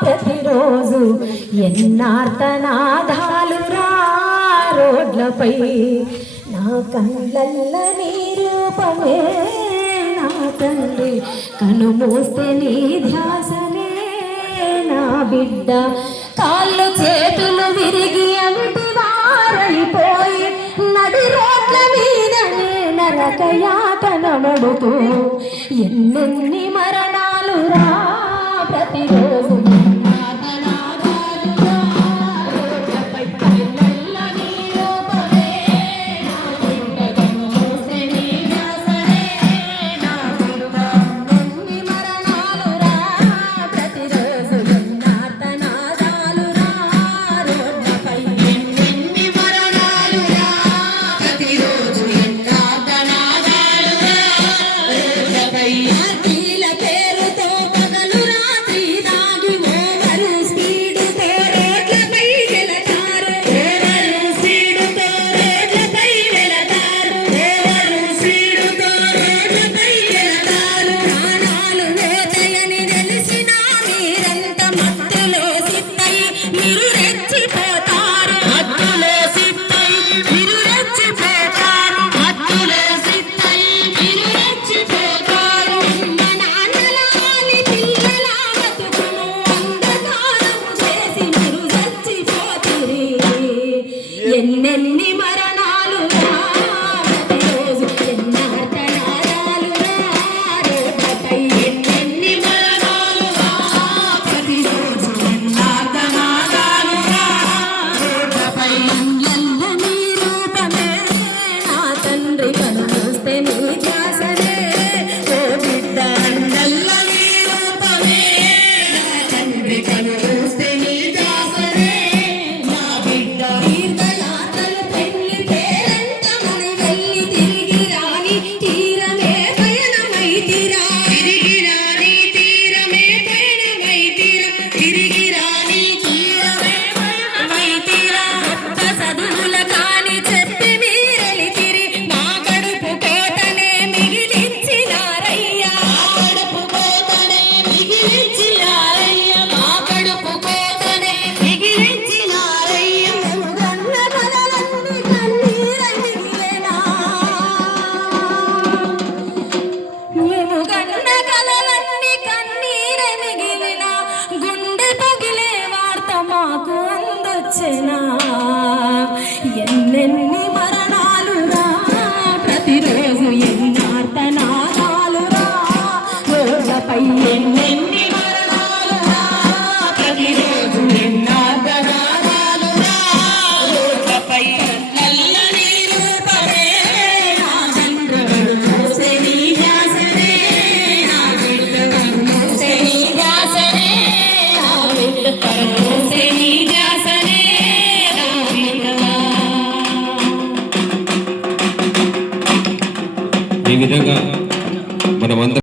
ప్రతిరోజు ఎన్నార్తనాదాలురా రోడ్లపై నా కళ్ళల్ల నీ రూపమే నా తండ్రి కనుమూస్తే నీ ధ్యాసనే నా బిడ్డ కాళ్ళు చేతులు విరిగి అంటి వారైపోయి నడి రోడ్ల మీదనే నరకయాతన పడుతూ ఎన్నెన్ని మరణాలు రా ప్రతిరోజు ఎన్నెన్ని మరణాలు ప్రతిరోజు ఎన్నార్తనాదాలు రోడ్లపై ఎన్నెన్ని మరణాలు ప్రతిరోజు ఎన్నార్తనాదాలు రోడ్లపై ఎల్ల నీ రూపమే నా తండ్రి కనుమూస్తే నీ ధ్యాసనే ఓ బిడ్డ నల్ల నీ రూపమే నా తండ్రి కనుమూస్తే నీ ధ్యాసనే నా బిడ్డ ఎన్నెన్ని మరణాలు రా ప్రతిరోజు ఎన్నార్తనాదాలు రా రోడ్లపై ఎన్నెన్ని మరణాలు రా ప్రతిరోజు ఎన్నార్తనాదాలు రా రోడ్లపై నల్ల నీ రూపమే నా తండ్రి కనుమూస్తే నీ ధ్యాసనే నా బిడ్డ కనుమూస్తే నీ ధ్యాసనే నా బిడ్డ కనుమూస్తే నీ ధ్యాసనే ఈ విధంగా మనమందరం